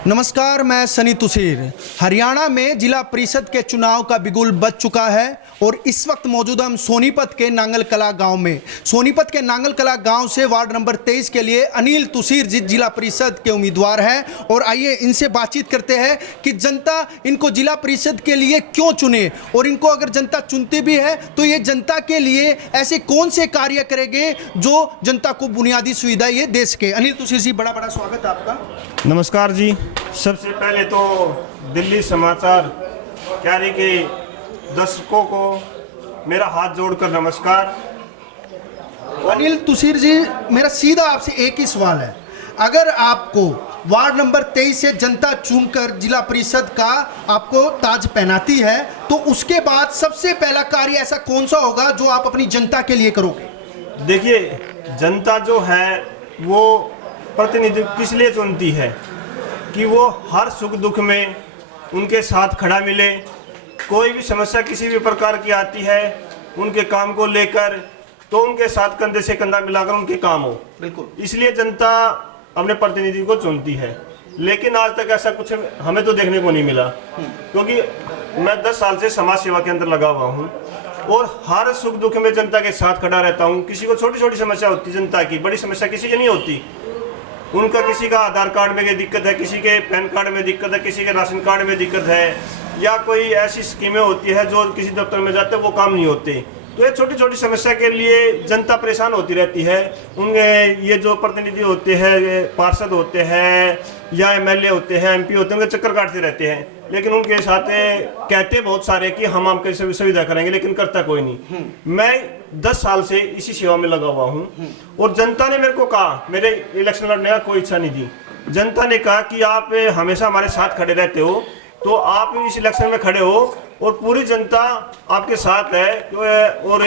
नमस्कार, मैं सनी तुसीर। हरियाणा में जिला परिषद के चुनाव का बिगुल बज चुका है और इस वक्त मौजूद हम सोनीपत के नांगल कला गांव में। सोनीपत के नांगल कला गांव से वार्ड नंबर 23 के लिए अनिल तुसीर जी जिला परिषद के उम्मीदवार हैं और आइए इनसे बातचीत करते हैं कि जनता इनको जिला परिषद के लिए क्यों चुने और इनको अगर जनता चुनती भी है तो ये जनता के लिए ऐसे कौन से कार्य करेंगे जो जनता को बुनियादी सुविधा ये दे सके। अनिल तुसीर जी, बड़ा बड़ा स्वागत है आपका। नमस्कार जी। सबसे पहले तो दिल्ली समाचार क्यारी के दर्शकों को मेरा हाथ जोड़कर नमस्कार। अनिल तुसीर जी, मेरा सीधा आपसे एक ही सवाल है, अगर आपको वार्ड नंबर 23 से जनता चुनकर जिला परिषद का आपको ताज पहनाती है तो उसके बाद सबसे पहला कार्य ऐसा कौन सा होगा जो आप अपनी जनता के लिए करोगे? देखिए, जनता जो है वो प्रतिनिधि किस लिए चुनती है कि वो हर सुख दुख में उनके साथ खड़ा मिले। कोई भी समस्या किसी भी प्रकार की आती है उनके काम को लेकर तो उनके साथ कंधे से कंधा मिलाकर उनके काम हो। बिल्कुल, इसलिए जनता अपने प्रतिनिधि को चुनती है। लेकिन आज तक ऐसा कुछ हमें तो देखने को नहीं मिला, क्योंकि मैं 10 साल से समाज सेवा के अंदर लगा हुआ हूँ और हर सुख दुख में जनता के साथ खड़ा रहता हूँ। किसी को छोटी छोटी समस्या होती जनता की, बड़ी समस्या किसी की नहीं होती। उनका किसी का आधार कार्ड में दिक्कत है, किसी के पैन कार्ड में दिक्कत है, किसी के राशन कार्ड में दिक्कत है, या कोई ऐसी स्कीमें होती है जो किसी दफ्तर में जाते हैं वो काम नहीं होते। तो ये छोटी छोटी समस्या के लिए जनता परेशान होती रहती है। उनके ये जो प्रतिनिधि होते हैं, पार्षद होते हैं या एमएलए होते हैं, एमपी होते हैं, उनके चक्कर काटते रहते हैं। लेकिन उनके साथ कहते बहुत सारे कि हम आपकी सुविधा करेंगे, लेकिन करता कोई नहीं। मैं 10 साल से इसी सेवा में लगा हुआ हूँ और जनता ने मेरे को कहा, मेरे इलेक्शन लड़ने का कोई इच्छा नहीं दी। जनता ने कहा कि आप हमेशा हमारे साथ खड़े रहते हो तो आप इस इलेक्शन में खड़े हो और पूरी जनता आपके साथ है और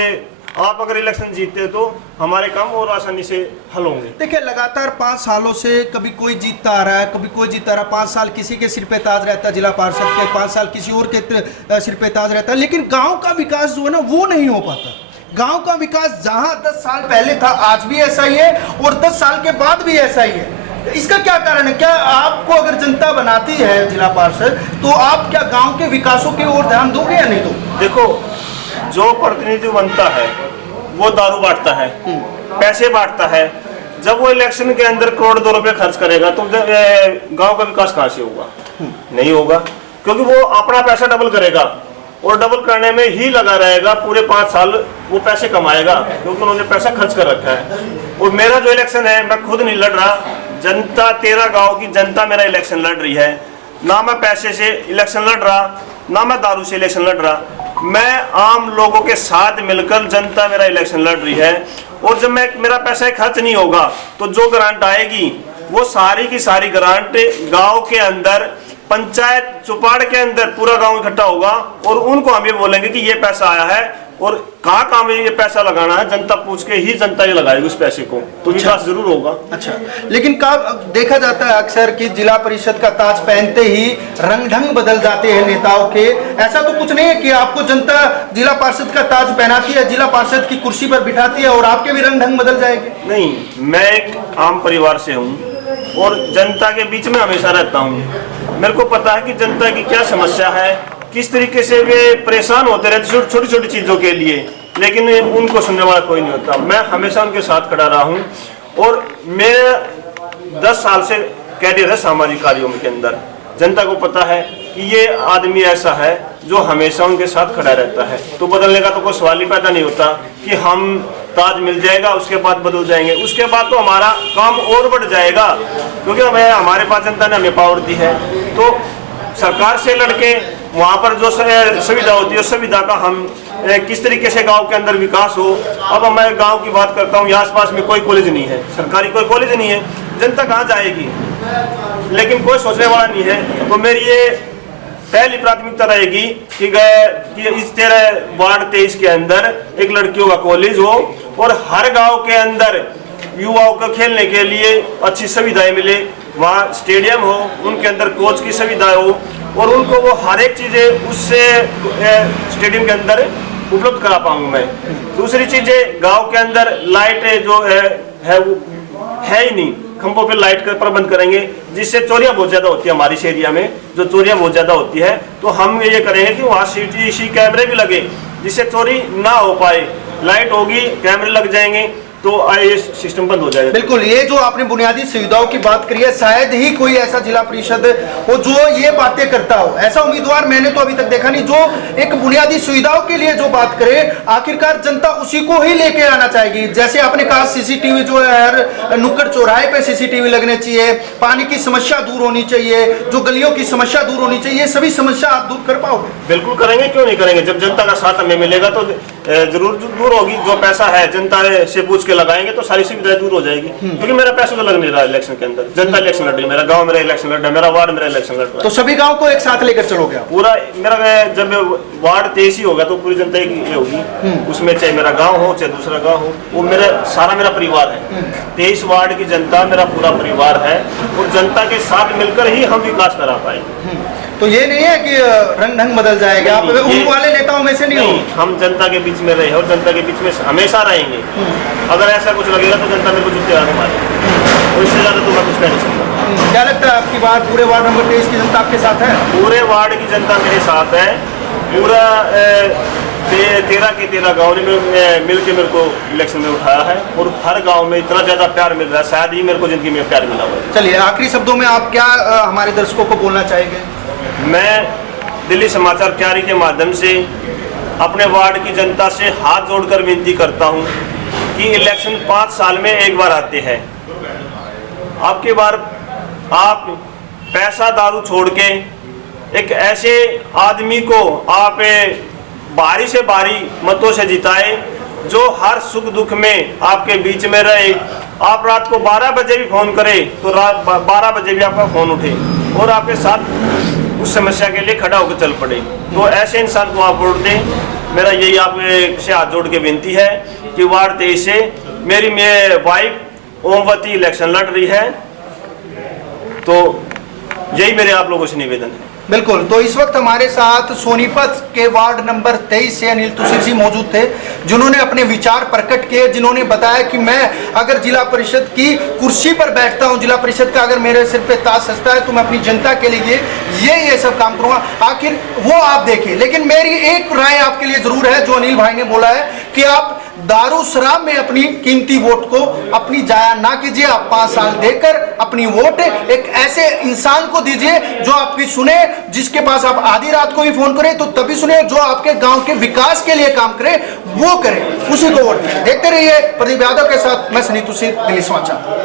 आप अगर इलेक्शन जीतते हो तो हमारे काम और आसानी से हल होंगे। देखिए, लगातार 5 सालों से कभी कोई जीतता आ रहा है, कभी कोई जीतता आ रहा है। 5 साल किसी के सिर पे ताज रहता है जिला पार्षद के, 5 साल किसी और के सिर पे ताज रहता है, लेकिन गांव का विकास जो है ना वो नहीं हो पाता। गांव का विकास जहां 10 साल पहले था आज भी ऐसा ही है और 10 साल के बाद भी ऐसा ही है। इसका क्या कारण है? क्या आपको अगर जनता बनाती है जिला पार्षद तो आप क्या गांव के विकासों की ओर ध्यान दोगे या नहीं? तो देखो, जो प्रतिनिधि बनता है वो दारू बांटता है, पैसे बांटता है। जब वो इलेक्शन के अंदर करोड़ 2 रुपए खर्च करेगा तो गांव का विकास कहां से होगा? नहीं होगा, क्योंकि वो अपना पैसा डबल करेगा और डबल करने में ही लगा रहेगा। पूरे 5 साल वो पैसे कमाएगा क्योंकि उन्होंने पैसा खर्च कर रखा है। और मेरा जो इलेक्शन है, मैं खुद नहीं लड़ रहा, जनता 13 गांव की जनता मेरा इलेक्शन लड़ रही है। ना मैं पैसे से इलेक्शन लड़ रहा, ना मैं दारू से इलेक्शन लड़ रहा। मैं आम लोगों के साथ मिलकर जनता मेरा इलेक्शन लड़ रही है। और जब मेरा पैसा खर्च नहीं होगा तो जो ग्रांट आएगी वो सारी की सारी ग्रांट गांव के अंदर, पंचायत चुपाड़ के अंदर पूरा गांव इकट्ठा होगा और उनको हम ये बोलेंगे कि ये पैसा आया है और कहाँ काम में ये पैसा लगाना है, जनता पूछ के ही जनता ये लगाएगी उस पैसे को, तो विकास जरूर होगा। अच्छा, लेकिन देखा जाता है अक्सर कि जिला परिषद का ताज पहनते ही रंग ढंग बदल जाते हैं नेताओं के। ऐसा तो कुछ नहीं है कि आपको जनता जिला पार्षद का ताज पहनाती है, जिला पार्षद की कुर्सी पर बिठाती है और आपके भी रंग ढंग बदल जाएंगे? नहीं, मैं एक आम परिवार से हूँ और जनता के बीच में हमेशा रहता हूँ। मेरे को पता है कि जनता की क्या समस्या है, किस तरीके से वे परेशान होते रहते छोटी छोटी चीजों के लिए, लेकिन उनको सुनने वाला कोई नहीं होता। मैं हमेशा उनके साथ खड़ा रहा हूँ और मैं 10 साल से कैरियर है सामाजिक कार्यों के अंदर। जनता को पता है कि ये आदमी ऐसा है जो हमेशा उनके साथ खड़ा रहता है, तो बदलने का तो कोई सवाल ही पैदा नहीं होता कि हम ताज मिल जाएगा उसके बाद बदल जाएंगे। उसके बाद तो हमारा काम और बढ़ जाएगा, क्योंकि हमारे पास जनता ने हमें पावर दी है। तो सरकार से लड़के वहाँ पर जो सुविधा होती है उस सुविधा का हम किस तरीके से गांव के अंदर विकास हो। अब मैं गांव की बात करता हूँ, यहाँ आसपास में कोई कॉलेज नहीं है, सरकारी कोई कॉलेज नहीं है, जनता कहाँ जाएगी? लेकिन कोई सोचने वाला नहीं है। तो मेरी ये पहली प्राथमिकता रहेगी कि इस 13 वार्ड 23 के अंदर एक लड़कियों का कॉलेज हो और हर गाँव के अंदर युवाओं को खेलने के लिए अच्छी सुविधाएं मिले। वहाँ स्टेडियम हो, उनके अंदर कोच की सुविधा हो और उनको वो हर एक चीज़ें उससे स्टेडियम के अंदर उपलब्ध करा पाऊँ मैं। दूसरी चीज़ें, गांव के अंदर लाइट जो है वो है ही नहीं, खंभों पे लाइट का प्रबंध करेंगे, जिससे चोरियां बहुत ज्यादा होती है हमारे इस एरिया में, जो चोरियां बहुत ज्यादा होती है। तो हम ये करेंगे कि वहाँ CCTV कैमरे भी लगे, जिससे चोरी ना हो पाए। लाइट होगी, कैमरे लग जाएंगे, तो ये सिस्टम बंद हो जाएगा। बिल्कुल, ये जो आपने बुनियादी सुविधाओं की बात करी है, शायद ही कोई ऐसा जिला परिषद हो जो ये बातें करता हो। ऐसा उम्मीदवार मैंने तो अभी तक देखा नहीं जो एक बुनियादी सुविधाओं के लिए जो बात करे, आखिरकार जनता उसी को ही लेके आना चाहेगी। जैसे आपने कहा CCTV जो है हर नुक्कड़ चौराहे पे CCTV लगने चाहिए, पानी की समस्या दूर होनी चाहिए, जो गलियों की समस्या दूर होनी चाहिए, सभी समस्या आप दूर कर पाओगे? बिल्कुल करेंगे, क्यों नहीं करेंगे। जब जनता का साथ हमें मिलेगा तो जरूर दूर होगी। जो पैसा है जनता से पूछ के लगाएंगे तो सारी सुविधाएं दूर हो जाएगी, क्योंकि मेरा पैसा तो लग नहीं रहा इलेक्शन के अंदर। जनता इलेक्शन लड़ रही है, मेरा गांव मेरा इलेक्शन लड़ रहा है, मेरा वार्ड मेरा इलेक्शन लड़ रहा है। तो सभी गांव को एक साथ लेकर चलोगे आप? पूरा मेरा जब वार्ड 23 ही होगा तो पूरी जनता ये होगी, उसमें चाहे मेरा गांव हो चाहे दूसरा गांव हो, वो मेरा सारा मेरा परिवार है। 23 वार्ड की जनता मेरा पूरा परिवार है, और जनता के साथ मिलकर ही हम विकास करा पाएंगे। तो ये नहीं है कि रंग ढंग बदल जाएगा, आप उन वाले नेताओं में से नहीं हो? हम जनता के बीच में रहे और जनता के बीच में हमेशा रहेंगे। अगर ऐसा कुछ लगेगा तो जनता मेरे को जुटे आगे मारेगी, और इससे ज्यादा तो मैं कुछ कह नहीं सकता। क्या लगता है आपकी बात पूरे वार्ड नंबर 23 की जनता आपके साथ है? पूरे वार्ड की जनता मेरे साथ है। पूरा 13 गाँव ने मिल के मेरे को इलेक्शन में उठाया है, और हर गाँव में इतना ज्यादा प्यार मिल रहा है, शायद ही मेरे को जिंदगी में प्यार मिला हुआ है। चलिए, आखिरी शब्दों में आप क्या हमारे दर्शकों को बोलना चाहेंगे? मैं दिल्ली समाचार क्यारी के माध्यम से अपने वार्ड की जनता से हाथ जोड़कर विनती करता हूं कि इलेक्शन 5 साल में एक बार आते हैं। अब की बार आप पैसा दारू छोड़ के एक ऐसे आदमी को आप भारी से भारी मतों से जिताए, जो हर सुख दुख में आपके बीच में रहे। आप रात को 12 बजे भी फोन करें तो रात 12 बजे भी आपका फोन उठे और आपके साथ उस समस्या के लिए खड़ा होकर चल पड़े। तो ऐसे इंसान को आप वोट दें। मेरा यही आपसे हाथ जोड़ के विनती है कि वार्ड 23 से मेरी वाइफ ओमवती इलेक्शन लड़ रही है, तो यही मेरे आप लोगों से निवेदन है। बिल्कुल, तो इस वक्त हमारे साथ सोनीपत के वार्ड नंबर 23 से अनिल तुसीर जी मौजूद थे, जिन्होंने अपने विचार प्रकट किए, जिन्होंने बताया कि मैं अगर जिला परिषद की कुर्सी पर बैठता हूं, जिला परिषद का अगर मेरे सिर पे ताज सजता है, तो मैं अपनी जनता के लिए ये सब काम करूंगा। आखिर वो आप देखें, लेकिन मेरी एक राय आपके लिए जरूर है, जो अनिल भाई ने बोला है कि आप दारू शराब में अपनी कीमती वोट को अपनी जाया ना कीजिए। आप 5 साल देकर अपनी वोट एक ऐसे इंसान को दीजिए जो आपकी सुने, जिसके पास आप आधी रात को भी फोन करें तो तभी सुने, जो आपके गांव के विकास के लिए काम करे वो करे, उसी को वोट दें। देखते रहिए प्रदीप यादव के साथ, मैं सनी तुसीर, दिल्ली समाचार।